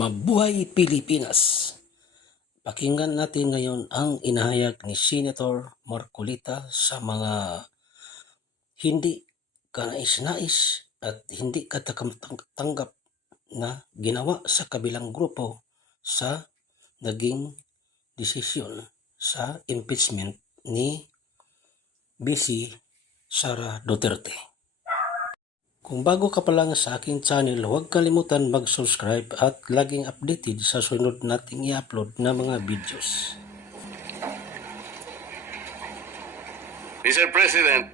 Mabuhay Pilipinas! Pakinggan natin ngayon ang inahayag ni Senator Marcolita sa mga hindi kanais-nais at hindi katatanggap na ginawa sa kabilang grupo sa naging desisyon sa impeachment ni BC Sara Duterte. Kung bago ka pa lang sa aking channel, huwag kalimutan mag-subscribe at laging updated sa sunod nating i-upload na mga videos. Mr. President,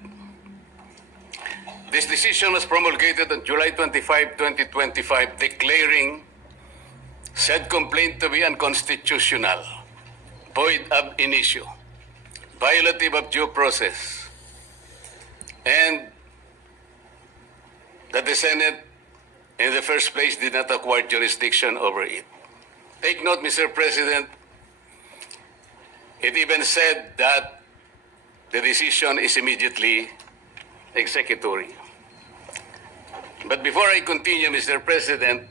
this decision was promulgated on July 25, 2025, declaring said complaint to be unconstitutional, void ab initio, violative of due process, and that the Senate, in the first place, did not acquire jurisdiction over it. Take note, Mr. President, it even said that the decision is immediately executory. But before I continue, Mr. President,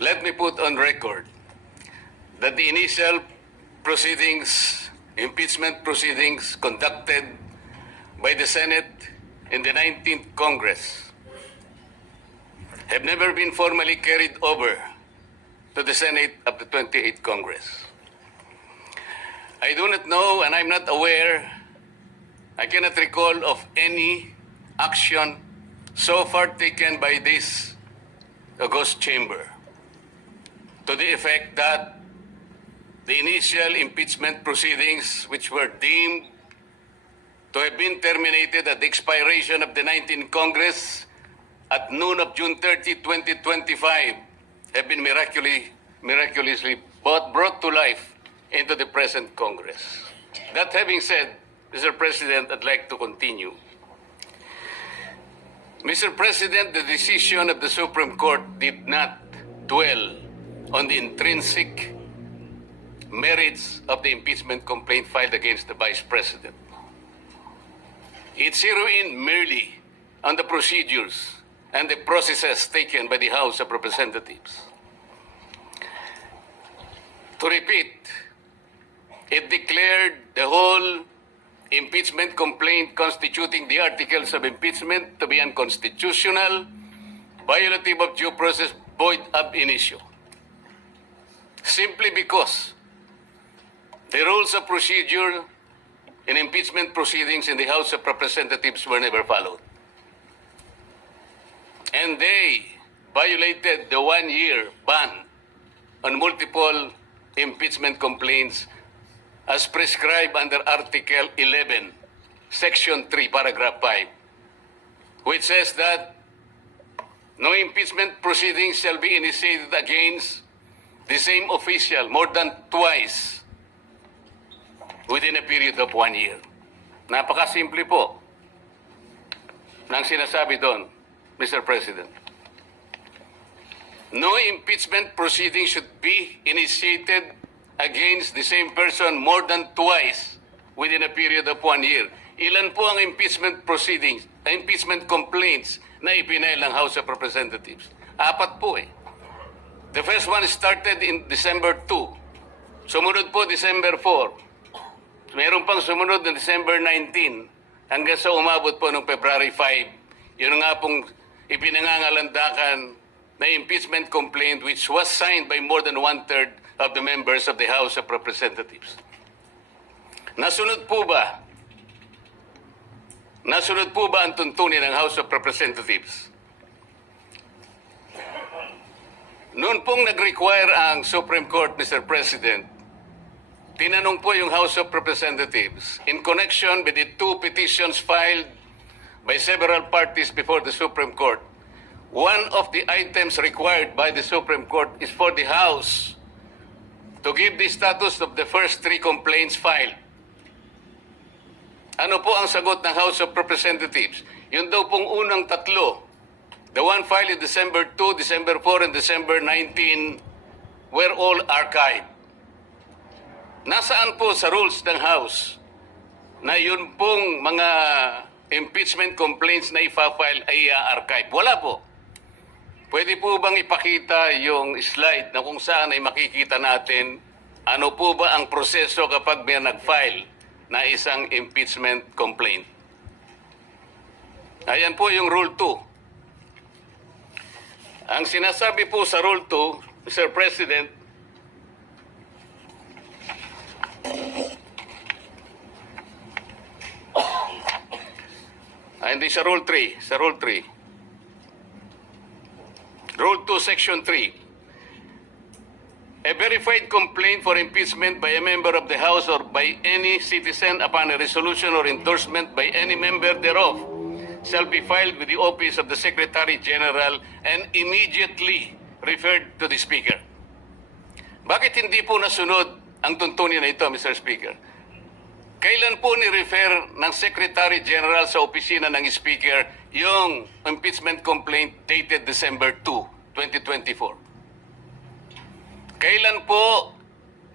let me put on record that the initial proceedings, impeachment proceedings conducted by the Senate in the 19th Congress have never been formally carried over to the Senate of the 28th Congress. I do not know and I'm not aware, I cannot recall of any action so far taken by this August chamber to the effect that the initial impeachment proceedings which were deemed to have been terminated at the expiration of the 19th Congress at noon of June 30, 2025 have been miraculously, miraculously brought, brought to life into the present Congress. That having said, Mr. President, I'd like to continue. Mr. President, the decision of the Supreme Court did not dwell on the intrinsic merits of the impeachment complaint filed against the Vice President. It zeroed in merely on the procedures and the processes taken by the House of Representatives. To repeat, it declared the whole impeachment complaint constituting the articles of impeachment to be unconstitutional, violative of due process, void ab initio. Simply because the rules of procedure in impeachment proceedings in the House of Representatives were never followed. and they violated the one year ban on multiple impeachment complaints as prescribed under Article 11, Section 3, Paragraph 5, which says that no impeachment proceedings shall be initiated against the same official more than twice within a period of one year. Napakasimple po ng sinasabi doon. Mr. President. No impeachment proceeding should be initiated against the same person more than twice within a period of one year. Ilan po ang impeachment proceedings, impeachment complaints na ipinail ng House of Representatives? Apat po eh. The first one started in December 2. Sumunod po December 4. Meron pang sumunod na December 19 hanggang sa umabot po ng February 5. Yun nga pong ipinangangalandakan na impeachment complaint which was signed by more than one-third of the members of the House of Representatives. Nasunod po ba? Nasunod po ba ang tuntunin ng House of Representatives? Noon pong nag-require ang Supreme Court, Mr. President, tinanong po yung House of Representatives in connection with the two petitions filed by several parties before the Supreme Court. One of the items required by the Supreme Court is for the House to give the status of the first three complaints filed. Ano po ang sagot ng House of Representatives? Yun daw pong unang tatlo, the one filed in December 2, December 4, and December 19, were all archived. Nasaan po sa rules ng House na yun pong mga impeachment complaints na ipa-file ay ah, archive. Wala po. Pwede po bang ipakita yung slide na kung saan ay makikita natin ano po ba ang proseso kapag may nag-file na isang impeachment complaint? Ayan po yung Rule 2. Ang sinasabi po sa Rule 2, Sir President, Ah, hindi sa Rule 3. Sa Rule 3. Rule 2, Section 3. A verified complaint for impeachment by a member of the House or by any citizen upon a resolution or endorsement by any member thereof shall be filed with the office of the Secretary General and immediately referred to the Speaker. Bakit hindi po nasunod ang tuntunin na ito, Mr. Speaker? Kailan po ni-refer ng Secretary General sa opisina ng Speaker yung impeachment complaint dated December 2, 2024? Kailan po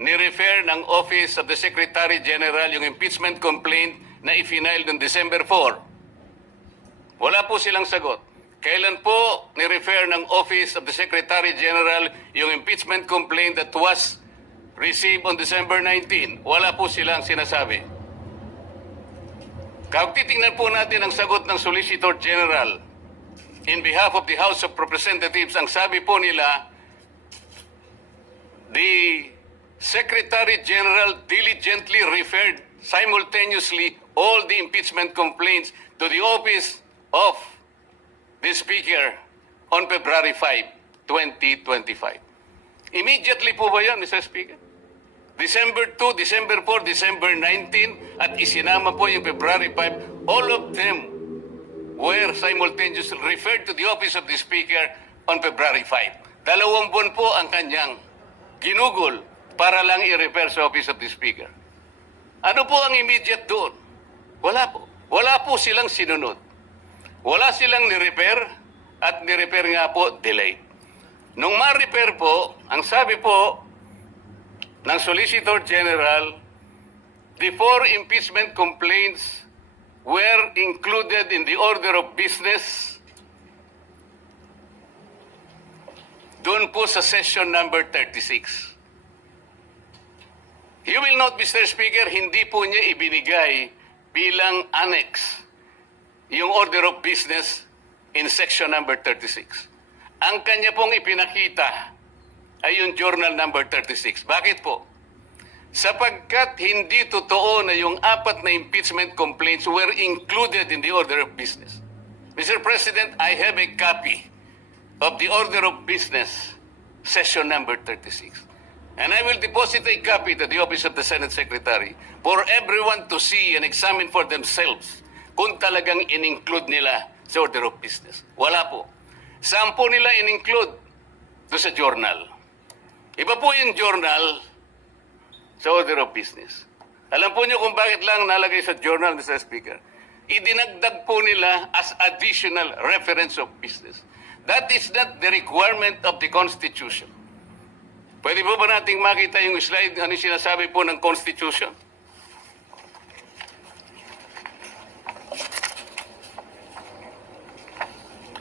ni-refer ng Office of the Secretary General yung impeachment complaint na ifinail noong December 4? Wala po silang sagot. Kailan po ni-refer ng Office of the Secretary General yung impeachment complaint that was received on December 19? Wala po silang sinasabi. Pagtitingnan po natin ang sagot ng Solicitor General in behalf of the House of Representatives. Ang sabi po nila, the Secretary General diligently referred simultaneously all the impeachment complaints to the office of the Speaker on February 5, 2025. Immediately po ba yan, Mr. Speaker? December 2, December 4, December 19, at isinama po yung February 5, all of them were simultaneously referred to the office of the Speaker on February 5. Dalawang buwan po ang kanyang ginugol para lang i-refer sa office of the Speaker. Ano po ang immediate doon? Wala po. Wala po silang sinunod. Wala silang ni-refer at ni-refer nga po delay. Nung ma-refer po, ang sabi po ng Solicitor General, the four impeachment complaints were included in the order of business doon po sa session number 36. You will note, Mr. Speaker, hindi po niya ibinigay bilang annex yung order of business in section number 36. Ang kanya pong ipinakita ay Journal number 36. Bakit po? Sapagkat hindi totoo na yung apat na impeachment complaints were included in the order of business. Mr. President, I have a copy of the order of business session number 36. And I will deposit a copy to the office of the Senate Secretary for everyone to see and examine for themselves kung talagang in-include nila sa order of business. Wala po. Saan po nila in-include? Doon sa journal. Iba po yung journal sa order of business. Alam po niyo kung bakit lang nalagay sa journal, Mr. Speaker. Idinagdag po nila as additional reference of business. That is not the requirement of the Constitution. Pwede po ba nating makita yung slide, ano yung sinasabi po ng Constitution?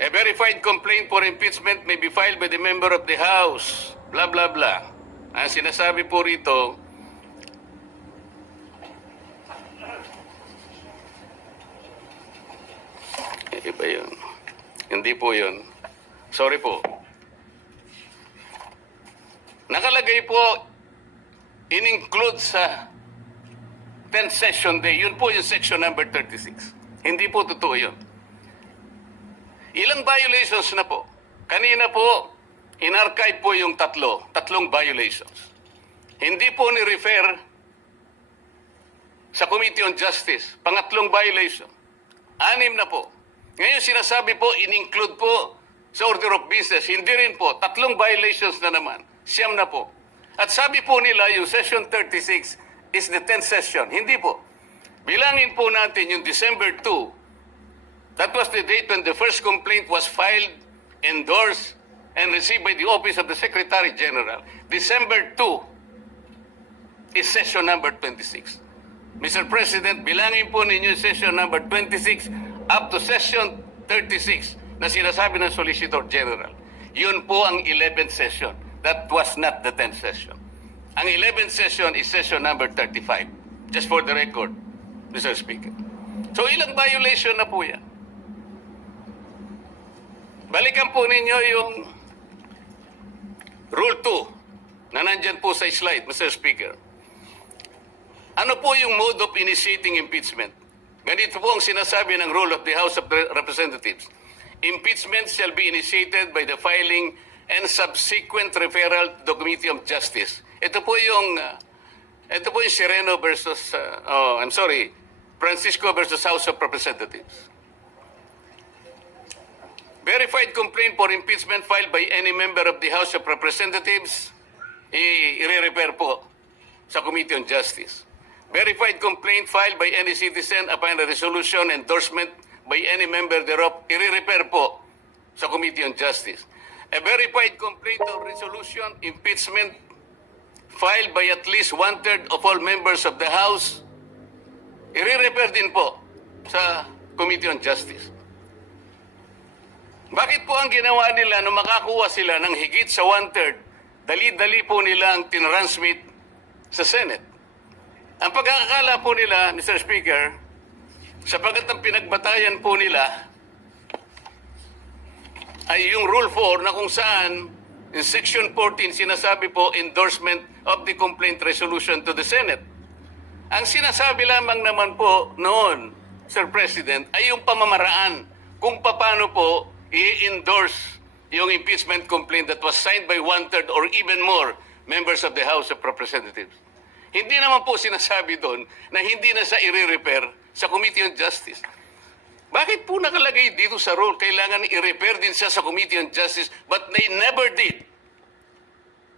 A verified complaint for impeachment may be filed by the member of the House bla bla bla. Ang sinasabi po rito, eh, iba yun. Hindi po yun. Sorry po. Nakalagay po, in-include sa 10 session day, yun po yung section number 36. Hindi po totoo yun. Ilang violations na po? Kanina po, inarchive po yung tatlo, tatlong violations. Hindi po ni-refer sa Committee on Justice, pangatlong violation. Anim na po. Ngayon sinasabi po, in-include po sa order of business. Hindi rin po, tatlong violations na naman. Siyam na po. At sabi po nila, yung session 36 is the 10th session. Hindi po. Bilangin po natin yung December 2. That was the date when the first complaint was filed, endorsed, and received by the Office of the Secretary General, December 2 is session number 26. Mr. President, bilangin po ninyo session number 26 up to session 36 na sinasabi ng Solicitor General. Yun po ang 11th session. That was not the 10th session. Ang 11th session is session number 35. Just for the record, Mr. Speaker. So ilang violation na po yan? Balikan po ninyo yung Rule 2, na nandyan po sa slide, Mr. Speaker. Ano po yung mode of initiating impeachment? Ganito po ang sinasabi ng rule of the House of Representatives. Impeachment shall be initiated by the filing and subsequent referral to the Committee of Justice. Ito po yung uh, ito po yung Sereno versus uh, oh, I'm sorry, Francisco versus House of Representatives. Verified complaint for impeachment filed by any member of the House of Representatives, i-refer po sa Committee on Justice. Verified complaint filed by any citizen upon a resolution endorsement by any member thereof, i-refer po sa Committee on Justice. A verified complaint of resolution impeachment filed by at least one-third of all members of the House, i-refer din po sa Committee on Justice. Bakit po ang ginawa nila na makakuha sila ng higit sa one-third, dali-dali po nila ang tinransmit sa Senate? Ang pagkakakala po nila, Mr. Speaker, sapagat ang pinagbatayan po nila ay yung Rule 4 na kung saan in Section 14 sinasabi po endorsement of the complaint resolution to the Senate. Ang sinasabi lamang naman po noon, Sir President, ay yung pamamaraan kung paano po i-endorse yung impeachment complaint that was signed by one-third or even more members of the House of Representatives. Hindi naman po sinasabi doon na hindi na sa i-repair sa Committee on Justice. Bakit po nakalagay dito sa rule kailangan i-repair din siya sa Committee on Justice but they never did?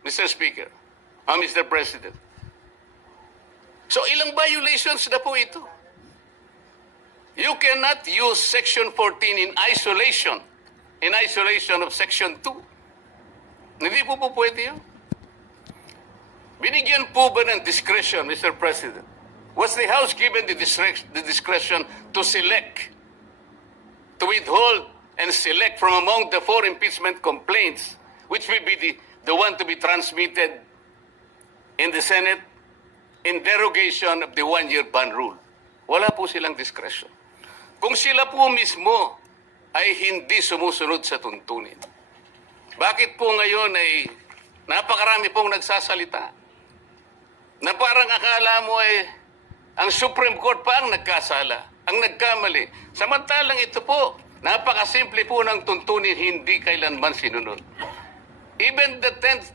Mr. Speaker, uh, ah, Mr. President. So ilang violations na po ito? You cannot use Section 14 in isolation in isolation of Section 2. Hindi po po pwede yun. Binigyan po ba ng discretion, Mr. President? Was the House given the, the discretion to select, to withhold and select from among the four impeachment complaints, which will be the, the one to be transmitted in the Senate in derogation of the one-year ban rule? Wala po silang discretion. Kung sila po mismo ay hindi sumusunod sa tuntunin. Bakit po ngayon ay napakarami pong nagsasalita na parang akala mo ay ang Supreme Court pa ang nagkasala, ang nagkamali. Samantalang ito po, napakasimple po ng tuntunin, hindi kailanman sinunod. Even the 10th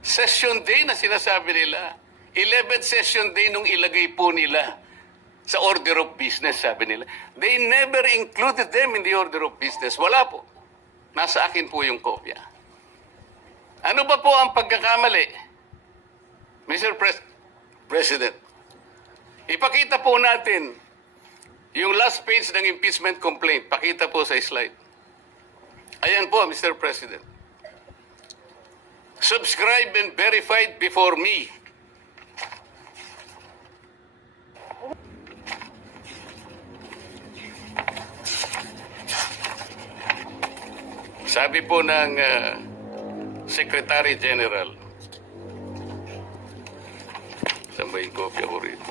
session day na sinasabi nila, 11th session day nung ilagay po nila sa order of business, sabi nila. They never included them in the order of business. Wala po. Nasa akin po yung kopya. Ano ba po ang pagkakamali? Mr. Pres- President, ipakita po natin yung last page ng impeachment complaint. Pakita po sa slide. Ayan po, Mr. President. Subscribe and verified before me Sabi po ng uh, Secretary General, saan ba yung kopya ko rito?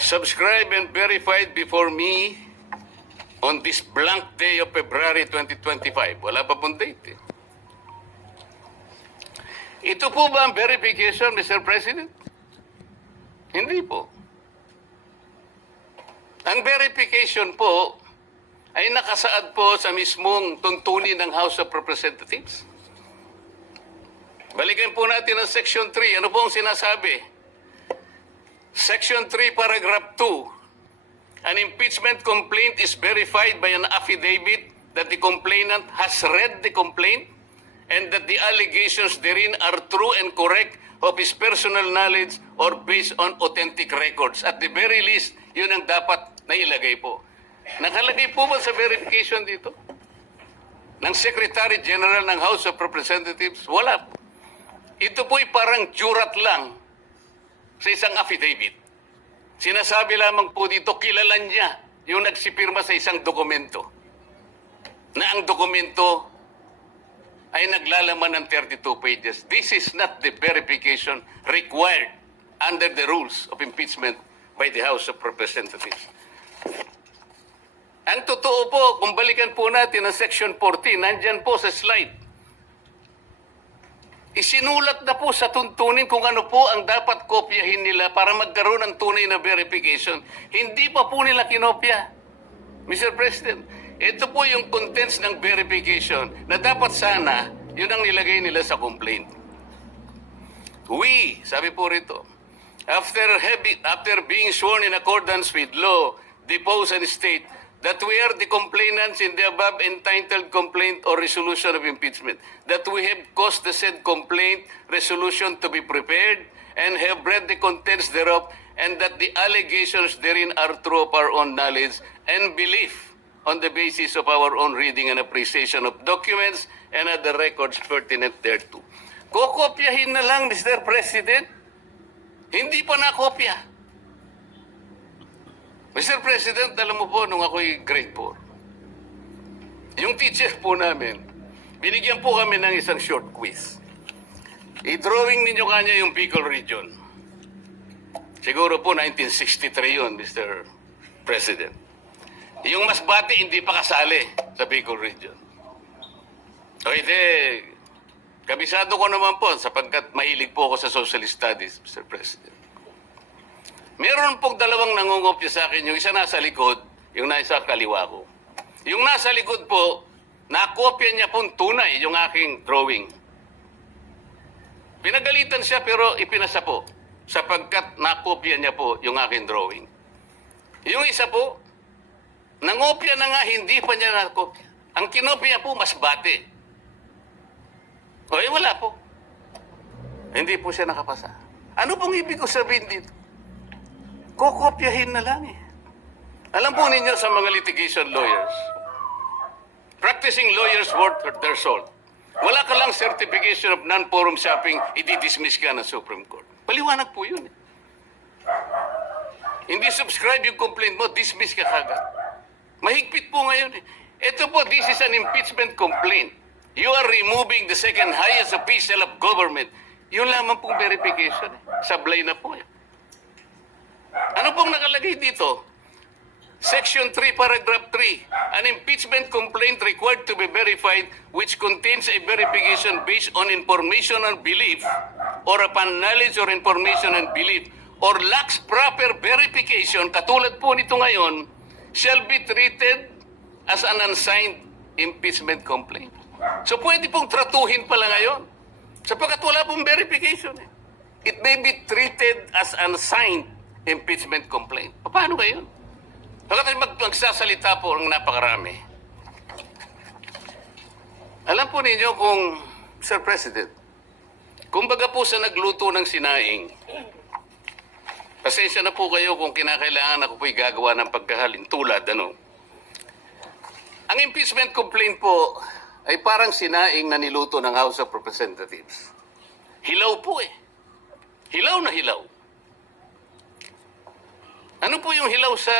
Subscribe and verified before me on this blank day of February 2025. Wala pa pong date eh. Ito po ba ang verification, Mr. President? Hindi po. Ang verification po ay nakasaad po sa mismong tuntunin ng House of Representatives. Balikan po natin ang Section 3. Ano po ang sinasabi? Section 3, Paragraph 2. An impeachment complaint is verified by an affidavit that the complainant has read the complaint and that the allegations therein are true and correct of his personal knowledge or based on authentic records. At the very least, yun ang dapat na ilagay po. Nakalagay po ba sa verification dito? Ng Secretary General ng House of Representatives? Wala po. Ito po'y parang jurat lang sa isang affidavit. Sinasabi lamang po dito, kilala niya yung nagsipirma sa isang dokumento. Na ang dokumento ay naglalaman ng 32 pages. This is not the verification required under the rules of impeachment by the House of Representatives. Ang totoo po, kung balikan po natin ang section 14, nandyan po sa slide. Isinulat na po sa tuntunin kung ano po ang dapat kopyahin nila para magkaroon ng tunay na verification. Hindi pa po nila kinopya. Mr. President, ito po yung contents ng verification na dapat sana yun ang nilagay nila sa complaint. We, sabi po rito, after, heavy, after being sworn in accordance with law, depose and state that we are the complainants in the above entitled complaint or resolution of impeachment, that we have caused the said complaint resolution to be prepared and have read the contents thereof, and that the allegations therein are true of our own knowledge and belief on the basis of our own reading and appreciation of documents and other records pertinent thereto. Kokopyahin na lang, Mr. President. Hindi pa nakopya. Mr. President, alam mo po, nung ako'y grade 4, yung teacher po namin, binigyan po kami ng isang short quiz. I-drawing ninyo kanya yung Bicol Region. Siguro po 1963 yun, Mr. President. Yung Masbate hindi pa kasali sa Bicol Region. Okay, de, kabisado ko naman po sapagkat mahilig po ako sa social studies, Mr. President. Meron pong dalawang nangungopya sa akin. Yung isa nasa likod, yung nasa kaliwa ko. Yung nasa likod po, nakopya niya pong tunay yung aking drawing. Pinagalitan siya pero ipinasa po sapagkat nakopya niya po yung aking drawing. Yung isa po, nangopya na nga hindi pa niya nakopya. Ang kinopya po mas bate. O eh, wala po. Hindi po siya nakapasa. Ano pong ibig ko sabihin dito? kokopyahin na lang eh. Alam po ninyo sa mga litigation lawyers, practicing lawyers worth their salt. Wala ka lang certification of non-forum shopping, i-dismiss ka ng Supreme Court. Paliwanag po yun. Eh. Hindi subscribe yung complaint mo, dismiss ka kagad. Mahigpit po ngayon. Eh. Ito po, this is an impeachment complaint. You are removing the second highest official of government. Yun lamang pong verification. Eh. Sablay na po. Eh. Ano pong nakalagay dito? Section 3, paragraph 3. An impeachment complaint required to be verified which contains a verification based on information and belief or upon knowledge or information and belief or lacks proper verification, katulad po nito ngayon, shall be treated as an unsigned impeachment complaint. So pwede pong tratuhin pala ngayon sapagkat wala pong verification. It may be treated as unsigned impeachment complaint. Paano ba yun? Bakit mag magsasalita po ang napakarami? Alam po ninyo kung, Sir President, kumbaga po sa nagluto ng sinaing, pasensya na po kayo kung kinakailangan ako po'y gagawa ng pagkahalin tulad, ano. Ang impeachment complaint po ay parang sinaing na niluto ng House of Representatives. Hilaw po eh. Hilaw na hilaw. Ano po yung hilaw sa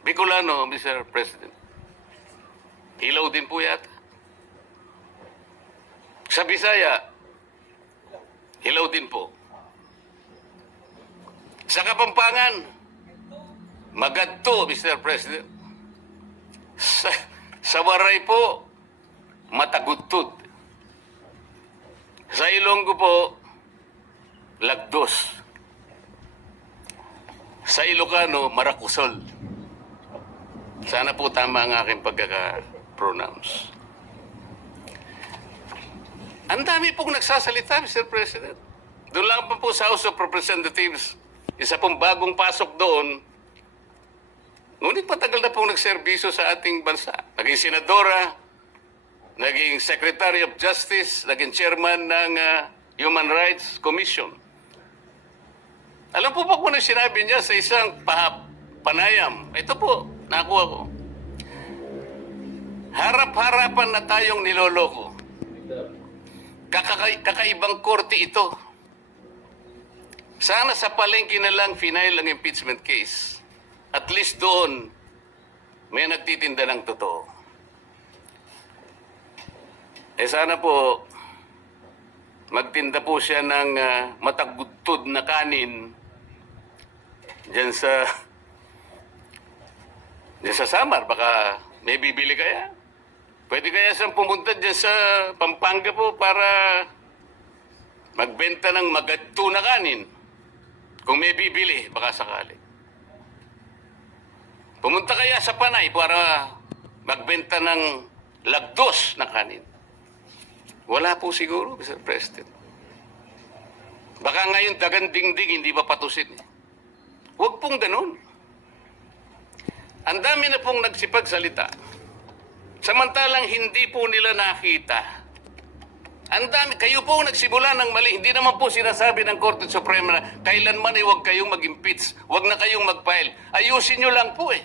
Bicolano, Mr. President? Hilaw din po yata. Sa Bisaya, hilaw din po. Sa Kapampangan, magadto, Mr. President. Sa, sa Waray po, matagutod. Sa Ilonggo po, lagdos. Sa Ilocano, Marakusol. Sana po tama ang aking pagkaka-pronounce. Ang dami pong nagsasalita, Mr. President. Doon lang po sa House of Representatives, isa pong bagong pasok doon, ngunit matagal na pong nagserbisyo sa ating bansa. Naging senadora, naging Secretary of Justice, naging chairman ng uh, Human Rights Commission. Alam po ba kung ano sinabi niya sa isang pa- panayam? Ito po, nakuha ko. Harap-harapan na tayong niloloko. Kakaka- kakaibang korte ito. Sana sa palengke na lang final ang impeachment case. At least doon, may nagtitinda ng totoo. Eh sana po, magtinda po siya ng uh, matagudtod na kanin Diyan sa... Diyan sa Samar, baka may bibili kaya? Pwede kaya saan pumunta dyan sa Pampanga po para magbenta ng magadto na kanin? Kung may bibili, baka sakali. Pumunta kaya sa Panay para magbenta ng lagdos na kanin? Wala po siguro, Mr. President. Baka ngayon dagan dingding, hindi pa patusin. Eh. Huwag pong ganun. Ang dami na pong nagsipagsalita. Samantalang hindi po nila nakita. Ang dami, kayo po nagsimula ng mali. Hindi naman po sinasabi ng Korte Suprema na kailanman ay eh, huwag kayong mag-impeach. Huwag na kayong mag-file. Ayusin nyo lang po eh.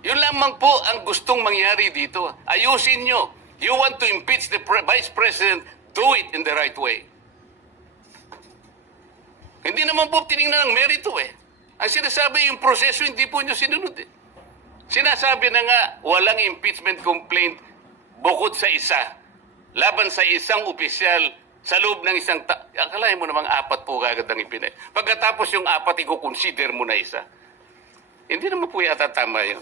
Yun lamang po ang gustong mangyari dito. Ayusin nyo. You want to impeach the pre- Vice President, do it in the right way. Hindi naman po tinignan ang merito eh. Ang sinasabi yung proseso hindi po nyo sinunod eh. Sinasabi na nga walang impeachment complaint bukod sa isa laban sa isang opisyal sa loob ng isang ta- akalain mo namang apat po kagad ang ipinay. Pagkatapos yung apat, i-consider mo na isa. Hindi naman po yata tama yun,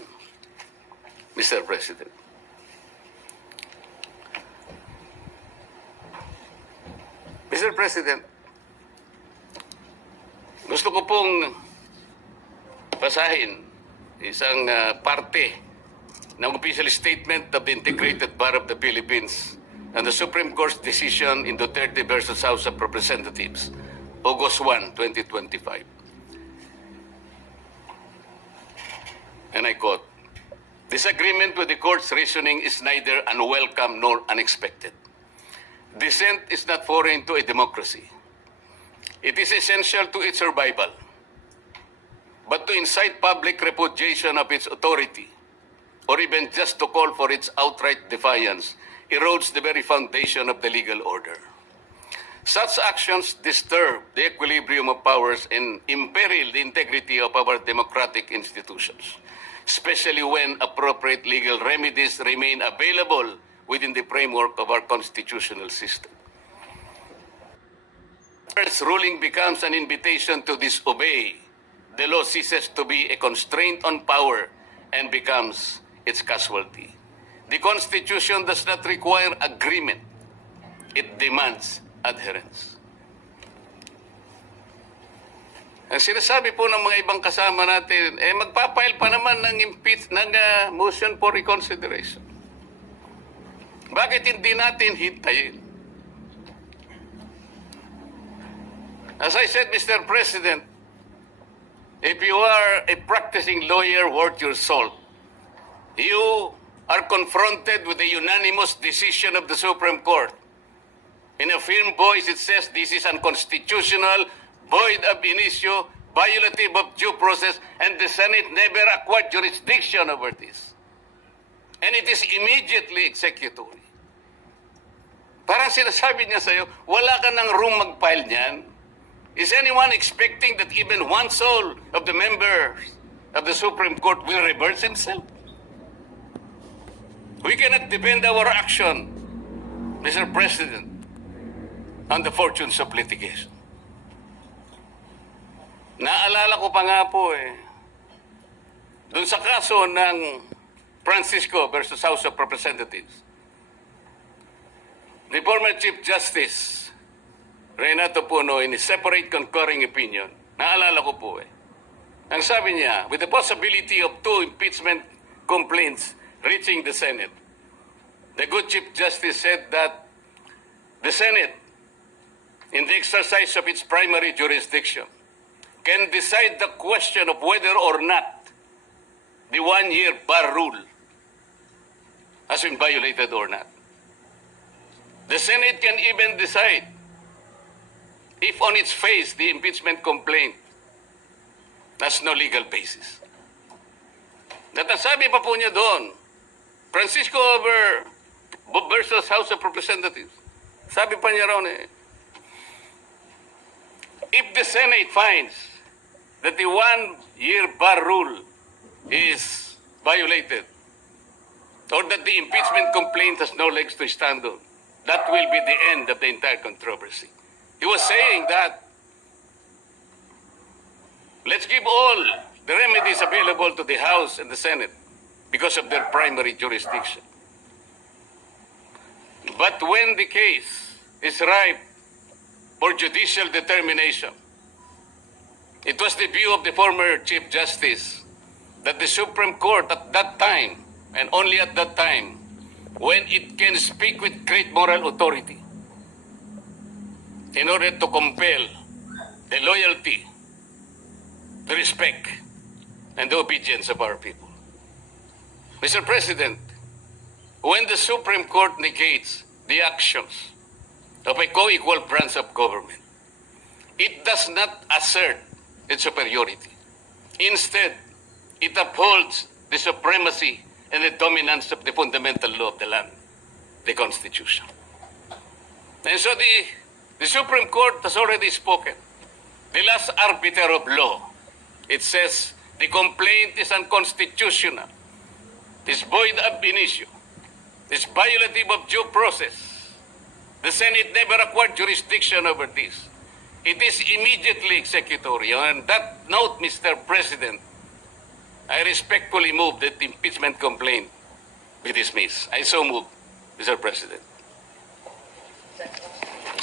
Mr. President. Mr. President, gusto ko pong basahin isang uh, parte ng official statement of the Integrated Bar of the Philippines and the Supreme Court's decision in Duterte versus House of Representatives, August 1, 2025. And I quote, Disagreement with the court's reasoning is neither unwelcome nor unexpected. Dissent is not foreign to a democracy. It is essential to its survival. but to incite public repudiation of its authority, or even just to call for its outright defiance, erodes the very foundation of the legal order. Such actions disturb the equilibrium of powers and imperil the integrity of our democratic institutions, especially when appropriate legal remedies remain available within the framework of our constitutional system. First ruling becomes an invitation to disobey the law ceases to be a constraint on power and becomes its casualty. The Constitution does not require agreement. It demands adherence. Ang sinasabi po ng mga ibang kasama natin, eh magpapail pa naman ng, impeach, ng uh, motion for reconsideration. Bakit hindi natin hintayin? As I said, Mr. President, If you are a practicing lawyer worth your salt, you are confronted with a unanimous decision of the Supreme Court. In a firm voice, it says this is unconstitutional, void ab initio, violative of due process, and the Senate never acquired jurisdiction over this. And it is immediately executory. Parang sinasabi niya sa'yo, wala ka ng room mag niyan. Is anyone expecting that even one soul of the members of the Supreme Court will reverse himself? We cannot depend our action, Mr. President, on the fortunes of litigation. Naalala ko pa nga po eh, doon sa kaso ng Francisco versus House of Representatives, the former Chief Justice Renato Puno in his separate concurring opinion, naalala ko po eh, ang sabi niya, with the possibility of two impeachment complaints reaching the Senate, the good Chief Justice said that the Senate, in the exercise of its primary jurisdiction, can decide the question of whether or not the one-year bar rule has been violated or not. The Senate can even decide if on its face the impeachment complaint has no legal basis. At nasabi pa po niya doon, Francisco over versus House of Representatives. Sabi pa niya raw eh, if the Senate finds that the one-year bar rule is violated or that the impeachment complaint has no legs to stand on, that will be the end of the entire controversy. He was saying that let's give all the remedies available to the House and the Senate because of their primary jurisdiction. But when the case is ripe for judicial determination, it was the view of the former Chief Justice that the Supreme Court at that time, and only at that time, when it can speak with great moral authority, in order to compel the loyalty, the respect, and the obedience of our people. Mr. President, when the Supreme Court negates the actions of a co-equal branch of government, it does not assert its superiority. Instead, it upholds the supremacy and the dominance of the fundamental law of the land, the Constitution. And so the The Supreme Court has already spoken. The last arbiter of law, it says the complaint is unconstitutional. It is void ab initio. It is violative of due process. The Senate never acquired jurisdiction over this. It is immediately executory. And that note, Mr. President, I respectfully move that the impeachment complaint be dismissed. I so move, Mr. President.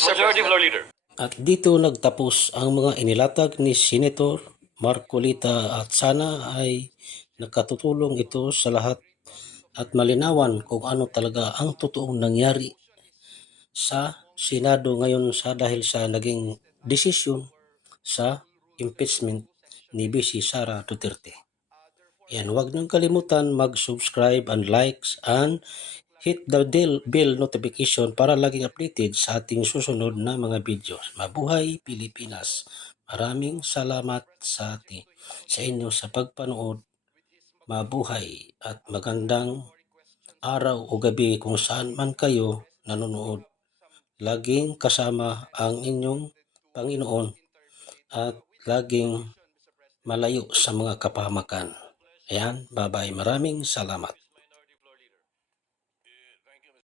Majority Floor Leader. At dito nagtapos ang mga inilatag ni Senator Marcolita at sana ay nakatutulong ito sa lahat at malinawan kung ano talaga ang totoong nangyari sa Senado ngayon sa dahil sa naging desisyon sa impeachment ni BC Sara Duterte. Yan, huwag niyong kalimutan mag-subscribe and likes and hit the bell notification para laging updated sa ating susunod na mga videos. Mabuhay Pilipinas! Maraming salamat sa ating sa inyo sa pagpanood. Mabuhay at magandang araw o gabi kung saan man kayo nanonood. Laging kasama ang inyong Panginoon at laging malayo sa mga kapahamakan. Ayan, bye-bye. Maraming salamat.